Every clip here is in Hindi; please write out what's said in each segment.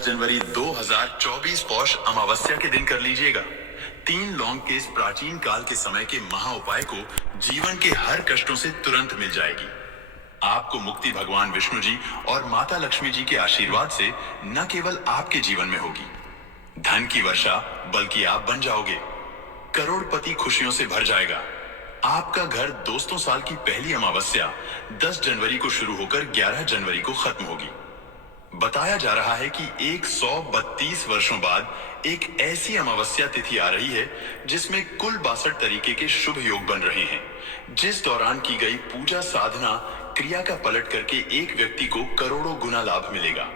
जनवरी 2024 पौष अमावस्या के दिन कर लीजिएगा। 3 लौंग के इस प्राचीन काल के समय के महा उपाय को जीवन के हर कष्टों से तुरंत मिल जाएगी। आपको मुक्ति भगवान विष्णु जी और माता लक्ष्मी जी के आशीर्वाद से न केवल आपके जीवन में होगी, धन की वर्षा, बल्कि आप बन जाओगे करोड़पति। खुशियों से भर जाएगा आपका घर। दोस्तों, साल की पहली अमावस्या 10 जनवरी को शुरू होकर 11 जनवरी को खत्म होगी। बताया जा रहा है कि 132 वर्षों बाद एक ऐसी अमावस्या तिथि आ रही है जिसमें कुल 62 तरीके के शुभ योग बन रहे हैं, जिस दौरान की गई पूजा साधना क्रिया का पलट करके एक व्यक्ति को करोड़ों गुना लाभ मिलेगा।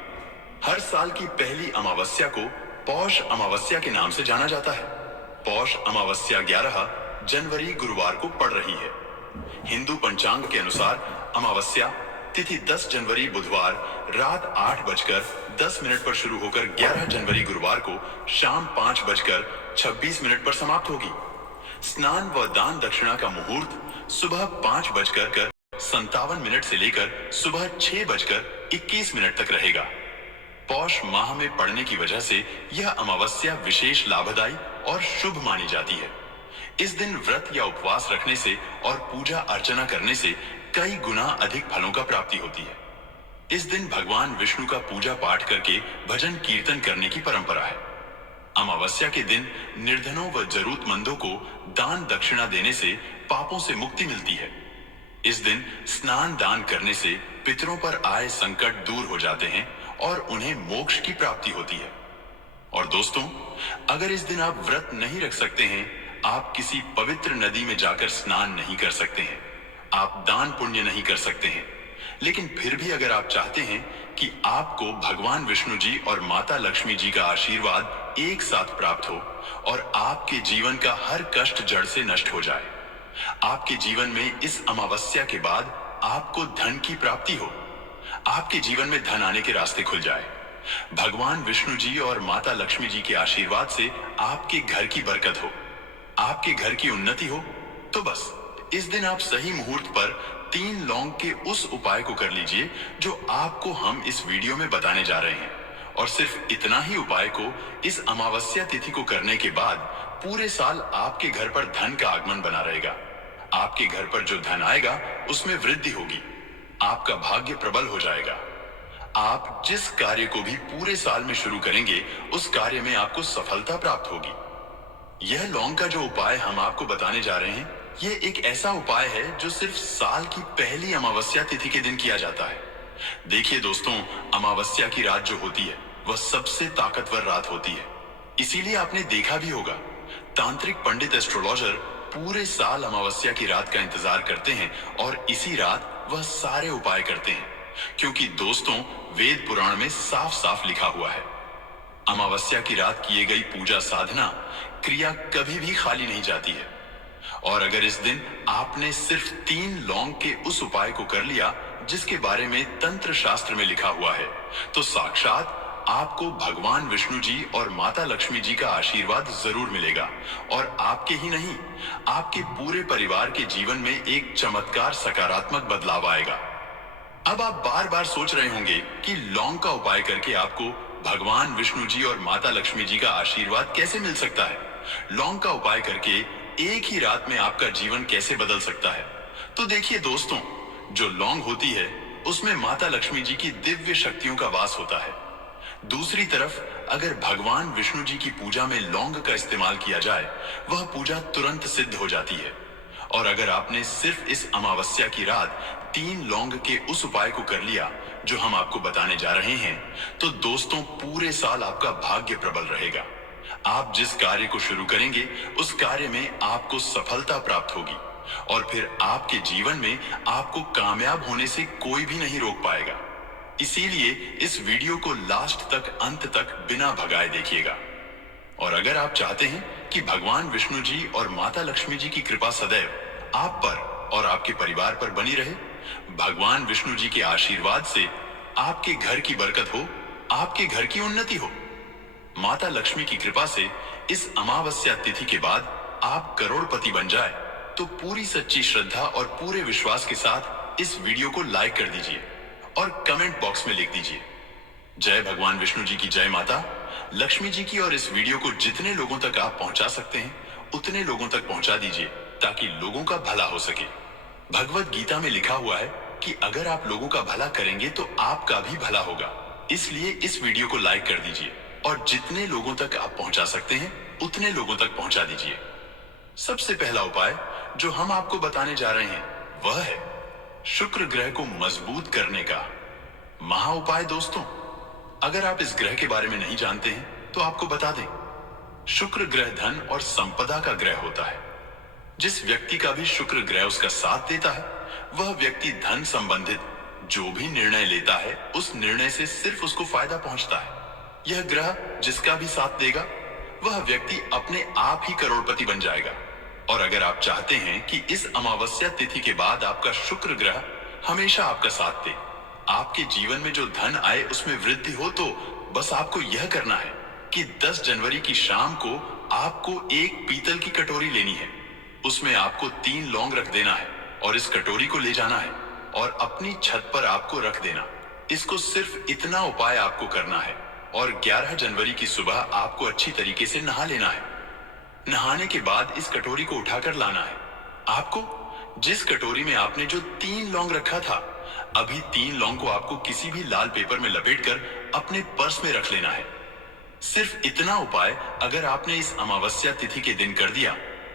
हर साल की पहली अमावस्या को पौष अमावस्या के नाम से जाना जाता है। पौष अमावस्या 11 जनवरी गुरुवार को पड़ रही है। हिंदू पंचांग के अनुसार अमावस्या तिथि 10 जनवरी बुधवार रात 8:10 पर शुरू होकर 11 जनवरी गुरुवार को शाम 5:26 पर समाप्त होगी। स्नान व दान दक्षिणा का मुहूर्त सुबह 5:57 से लेकर सुबह 6:21 तक रहेगा। पौष माह में पड़ने की वजह से यह अमावस्या विशेष लाभदायी और शुभ मानी जाती है। इस दिन व्रत या उपवास रखने से और पूजा अर्चना करने से कई गुना अधिक फलों का प्राप्ति होती है। इस दिन भगवान विष्णु का पूजा पाठ करके भजन कीर्तन करने की परंपरा है। अमावस्या के दिन निर्धनों व जरूरतमंदों को दान दक्षिणा देने से पापों से मुक्ति मिलती है। इस दिन स्नान दान करने से पितरों पर आए संकट दूर हो जाते हैं और उन्हें मोक्ष की प्राप्ति होती है। और दोस्तों, अगर इस दिन आप व्रत नहीं रख सकते हैं, आप किसी पवित्र नदी में जाकर स्नान नहीं कर सकते हैं, आप दान पुण्य नहीं कर सकते हैं, लेकिन फिर भी अगर आप चाहते हैं कि आपको भगवान विष्णु जी और माता लक्ष्मी जी का आशीर्वाद एक साथ प्राप्त हो और आपके जीवन का हर कष्ट जड़ से नष्ट हो जाए, आपके जीवन में इस अमावस्या के बाद आपको धन की प्राप्ति हो, आपके जीवन में धन आने के रास्ते खुल जाए, भगवान विष्णु जी और माता लक्ष्मी जी के आशीर्वाद से आपके घर की बरकत हो, आपके घर की उन्नति हो, तो बस इस दिन आप सही मुहूर्त पर 3 लौंग के उस उपाय को कर लीजिए जो आपको हम इस वीडियो में बताने जा रहे हैं। और सिर्फ इतना ही उपाय को इस अमावस्या तिथि को करने के बाद पूरे साल आपके घर पर धन का आगमन बना रहेगा। आपके घर पर जो धन आएगा उसमें वृद्धि होगी, आपका भाग्य प्रबल हो जाएगा। आप जिस कार्य को भी पूरे साल में शुरू करेंगे उस कार्य में आपको सफलता प्राप्त होगी। यह लौंग का जो उपाय हम आपको बताने जा रहे हैं, यह एक ऐसा उपाय है जो सिर्फ साल की पहली अमावस्या तिथि के दिन किया जाता है। देखिए दोस्तों, अमावस्या की रात जो होती है वह सबसे ताकतवर रात होती है। इसीलिए आपने देखा भी होगा, तांत्रिक पंडित एस्ट्रोलॉजर पूरे साल अमावस्या की रात का इंतजार करते हैं और इसी रात वह सारे उपाय करते हैं, क्योंकि दोस्तों, वेद पुराण में साफ साफ लिखा हुआ है, अमावस्या की रात किए गई पूजा साधना क्रिया कभी भी खाली नहीं जाती है। और अगर इस दिन आपने सिर्फ 3 लौंग के उस उपाय को कर लिया जिसके बारे में तंत्र शास्त्र में लिखा हुआ है, तो साक्षात आपको भगवान विष्णु जी और माता लक्ष्मी जी का आशीर्वाद जरूर मिलेगा। और आपके ही नहीं, आपके पूरे परिवार के जीवन में एक चमत्कार सकारात्मक बदलाव आएगा। अब आप बार बार सोच रहे होंगे कि लौंग का उपाय करके आपको भगवान विष्णु जी और माता लक्ष्मी जी का आशीर्वाद कैसे मिल सकता है, लौंग का उपाय करके एक ही रात में आपका जीवन कैसे बदल सकता है। तो देखिए दोस्तों, जो लौंग होती है उसमें माता लक्ष्मी जी की दिव्य शक्तियों का वास होता है। दूसरी तरफ अगर भगवान विष्णु जी की पूजा में लौंग का इस्तेमाल किया जाए, वह पूजा तुरंत सिद्ध हो जाती है। और अगर आपने सिर्फ इस अमावस्या की रात 3 लौंग के उस उपाय को कर लिया जो हम आपको बताने जा रहे हैं, तो दोस्तों, पूरे साल आपका भाग्य प्रबल रहेगा। आप जिस कार्य को शुरू करेंगे उस कार्य में आपको सफलता प्राप्त होगी और फिर आपके जीवन में आपको कामयाब होने से कोई भी नहीं रोक पाएगा। इसीलिए इस वीडियो को लास्ट तक, अंत तक बिना भगाए देखिएगा। और अगर आप चाहते हैं कि भगवान विष्णु जी और माता लक्ष्मी जी की कृपा सदैव आप पर और आपके परिवार पर बनी रहे, भगवान विष्णु जी के आशीर्वाद से आपके घर की बरकत हो, आपके घर की उन्नति हो, माता लक्ष्मी की कृपा से इस अमावस्या तिथि के बाद आप करोड़पति बन जाए, तो पूरी सच्ची श्रद्धा और पूरे विश्वास के साथ इस वीडियो को लाइक कर दीजिए और कमेंट बॉक्स में लिख दीजिए, जय भगवान विष्णु जी की जय माता लक्ष्मी जी की। और इस वीडियो को जितने लोगों तक आप पहुंचा सकते हैं उतने लोगों तक पहुंचा दीजिए ताकि लोगों का भला हो सके। भगवत गीता में लिखा हुआ है कि अगर आप लोगों का भला करेंगे तो आपका भी भला होगा। इसलिए इस वीडियो को लाइक कर दीजिए और जितने लोगों तक आप पहुंचा सकते हैं उतने लोगों तक पहुंचा दीजिए। सबसे पहला उपाय जो हम आपको बताने जा रहे हैं वह है शुक्र ग्रह को मजबूत करने का महा उपाय। दोस्तों, अगर आप इस ग्रह के बारे में नहीं जानते हैं तो आपको बता दें, शुक्र ग्रह धन और संपदा का ग्रह होता है। जिस व्यक्ति का भी शुक्र ग्रह उसका साथ देता है वह व्यक्ति धन संबंधित जो भी निर्णय लेता है उस निर्णय से सिर्फ उसको फायदा पहुंचता है। यह ग्रह जिसका भी साथ देगा वह व्यक्ति अपने आप ही करोड़पति बन जाएगा। और अगर आप चाहते हैं कि इस अमावस्या तिथि के बाद आपका शुक्र ग्रह हमेशा आपका साथ दे, आपके जीवन में जो धन आए उसमें वृद्धि हो, तो बस आपको यह करना है कि 10 जनवरी की शाम को आपको एक पीतल की कटोरी लेनी है। उसमें आपको 3 लौंग रख देना है और इस कटोरी को ले जाना है और अपनी छत पर आपको रख देना। इसको सिर्फ इतना उपाय आपको करना है और 11 जनवरी की सुबह आपको अच्छी तरीके से नहा लेना है। नहाने के बाद इस कटोरी को उठाकर लाना है। आपको जिस कटोरी में आपने जो 3 लौंग रखा था, अभी 3 लौंग को आपको किसी भी लाल पेपर में लपेटकर अपने पर्स में रख लेना है। सिर्फ इतना उपाय अगर आपने इस अमावस्या तिथि के दिन कर दिया,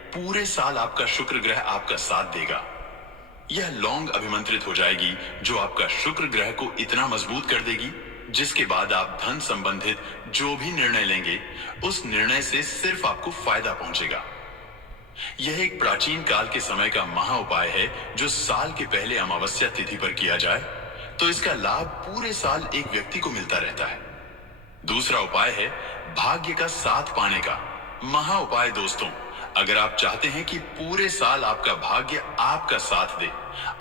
पूरे साल आपका शुक्र ग्रह आपका साथ देगा। यह लौंग अभिमंत्रित हो जाएगी जो आपका शुक्र ग्रह को इतना मजबूत कर देगी जिसके बाद आप धन संबंधित जो भी निर्णय लेंगे उस निर्णय से सिर्फ आपको फायदा पहुंचेगा। यह एक प्राचीन काल के समय का महा उपाय है जो साल के पहले अमावस्या तिथि पर किया जाए तो इसका लाभ पूरे साल एक व्यक्ति को मिलता रहता है। दूसरा उपाय है भाग्य का साथ पाने का महा उपाय। दोस्तों, अगर आप चाहते हैं कि पूरे साल आपका भाग्य आपका साथ दे,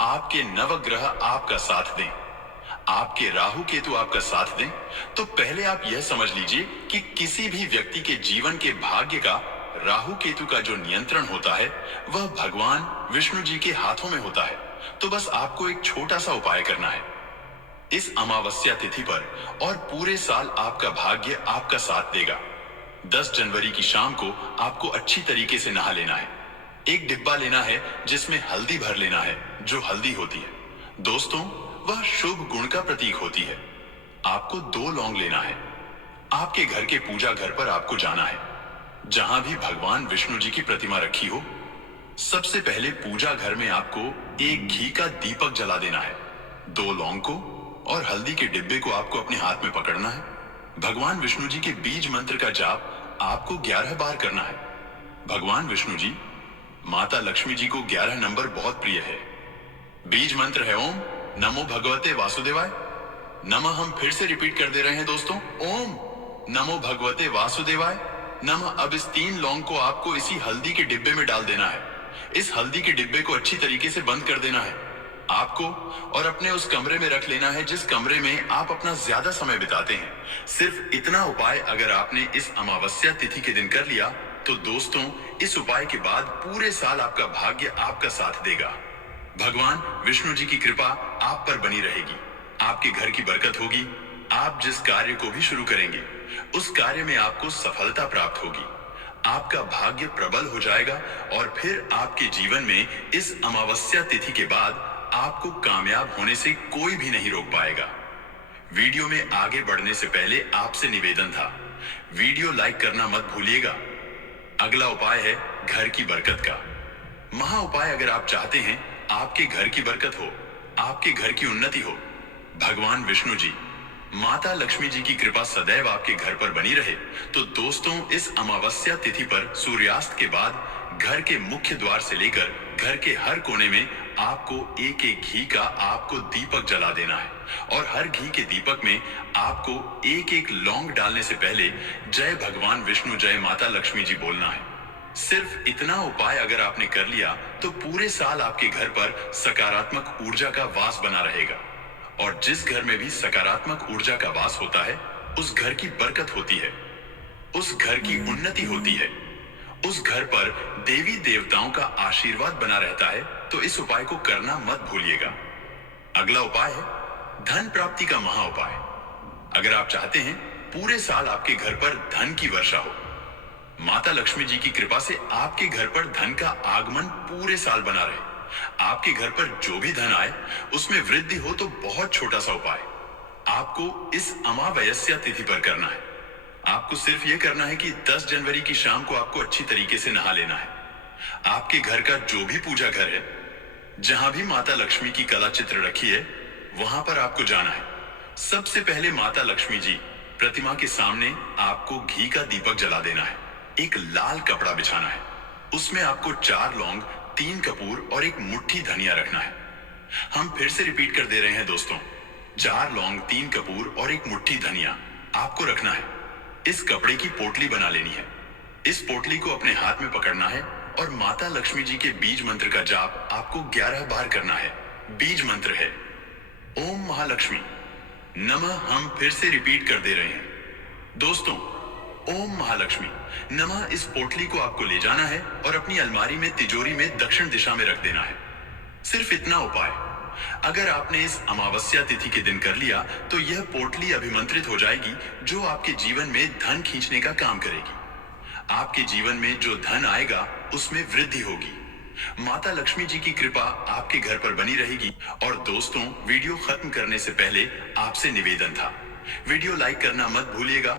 आपके नवग्रह आपका साथ दें, आपके राहु केतु आपका साथ दें, तो पहले आप यह समझ लीजिए कि किसी भी व्यक्ति के जीवन के भाग्य का राहु केतु का जो नियंत्रण होता है वह भगवान विष्णु जी के हाथों में होता है। तो बस आपको एक छोटा सा उपाय करना है। इस अमावस्या तिथि पर और पूरे साल आपका भाग्य आपका साथ देगा। 10 जनवरी की शाम को आपको अच्छी तरीके से नहा लेना है। एक डिब्बा लेना है जिसमें हल्दी भर लेना है। जो हल्दी होती है दोस्तों वह शुभ गुण का प्रतीक होती है। आपको 2 लौंग लेना है। आपके घर के पूजा घर पर आपको जाना है जहां भी भगवान विष्णु जी की प्रतिमा रखी हो। सबसे पहले पूजा घर में आपको एक घी का दीपक जला देना है। 2 लौंग को और हल्दी के डिब्बे को आपको अपने हाथ में पकड़ना है। भगवान विष्णु जी के बीज मंत्र का जाप आपको 11 बार करना है। भगवान विष्णु जी, माता लक्ष्मी जी को 11 नंबर बहुत प्रिय है। बीज मंत्र है ओम नमो भगवते वासुदेवाय। नमः हम फिर से रिपीट कर दे रहे हैं दोस्तों, ओम नमो भगवते वासुदेवाय नमः। अब इस 3 लौंग को आपको इसी हल्दी के डिब्बे में डाल देना है। इस हल्दी के डिब्बे को अच्छी तरीके से बंद कर देना है आपको और अपने उस कमरे में रख लेना है जिस कमरे में आप अपना ज्यादा समय बिताते हैं। सिर्फ इतना उपाय अगर आपने इस अमावस्या तिथि के दिन कर लिया तो दोस्तों इस उपाय के बाद पूरे साल आपका भाग्य आपका साथ देगा। भगवान विष्णु जी की कृपा आप पर बनी रहेगी। आपके घर की बरकत होगी। आप जिस कार्य को भी शुरू करेंगे उस कार्य में आपको सफलता प्राप्त होगी। आपका भाग्य प्रबल हो जाएगा और फिर आपके जीवन में इस अमावस्या तिथि के बाद आपको कामयाब होने से कोई भी नहीं रोक पाएगा। वीडियो में आगे बढ़ने से पहले आपसे निवेदन था, वीडियो लाइक करना मत भूलिएगा। अगला उपाय है घर की बरकत का महा उपाय। अगर आप चाहते हैं आपके घर की बरकत हो, आपके घर की उन्नति हो, भगवान विष्णु जी, माता लक्ष्मी जी की कृपा सदैव आपके घर पर बनी रहे, तो दोस्तों इस अमावस्या तिथि पर सूर्यास्त के बाद घर के मुख्य द्वार से लेकर घर के हर कोने में आपको एक एक घी का आपको दीपक जला देना है और हर घी के दीपक में आपको एक एक लौंग डालने से पहले जय भगवान विष्णु जय माता लक्ष्मी जी बोलना है। सिर्फ इतना उपाय अगर आपने कर लिया तो पूरे साल आपके घर पर सकारात्मक ऊर्जा का वास बना रहेगा और जिस घर में भी सकारात्मक ऊर्जा का वास होता है उस घर की बरकत होती है, उस घर की उन्नति होती है, उस घर पर देवी देवताओं का आशीर्वाद बना रहता है। तो इस उपाय को करना मत भूलिएगा। अगला उपाय है धन प्राप्ति का महा उपाय। अगर आप चाहते हैं पूरे साल आपके घर पर धन की वर्षा हो, माता लक्ष्मी जी की कृपा से आपके घर पर धन का आगमन पूरे साल बना रहे, आपके घर पर जो भी धन आए उसमें वृद्धि हो, तो बहुत छोटा सा उपाय आपको इस अमावस्या तिथि पर करना है। आपको सिर्फ यह करना है कि 10 जनवरी की शाम को आपको अच्छी तरीके से नहा लेना है। आपके घर का जो भी पूजा घर है, जहां भी माता लक्ष्मी की कला चित्र रखी है, वहां पर आपको जाना है। सबसे पहले माता लक्ष्मी जी प्रतिमा के सामने आपको घी का दीपक जला देना है। एक लाल कपड़ा बिछाना है, उसमें आपको 4 लौंग, 3 कपूर और एक मुट्ठी धनिया रखना है। हम फिर से रिपीट कर दे रहे हैं दोस्तों, 4 लौंग, 3 कपूर और एक मुट्ठी धनिया आपको रखना है। इस कपड़े की पोटली बना लेनी है। इस पोटली को अपने हाथ में पकड़ना है और माता लक्ष्मी जी के बीज मंत्र का जाप आपको 11 बार करना है। बीज मंत्र है ओम महालक्ष्मी नमः। हम फिर से रिपीट कर दे रहे हैं दोस्तों, ओम महालक्ष्मी नमः। इस पोटली को आपको ले जाना है और अपनी अलमारी में तिजोरी में दक्षिण दिशा में रख देना है। सिर्फ इतना उपाय अगर आपने इस अमावस्या तिथि के दिन कर लिया, तो यह पोटली अभिमंत्रित हो जाएगी, जो आपके जीवन में धन खींचने का काम करेगी। आपके जीवन में जो धन आएगा उसमें वृद्धि होगी। माता लक्ष्मी जी की कृपा आपके घर पर बनी रहेगी। और दोस्तों, वीडियो खत्म करने से पहले आपसे निवेदन था, वीडियो लाइक करना मत भूलिएगा।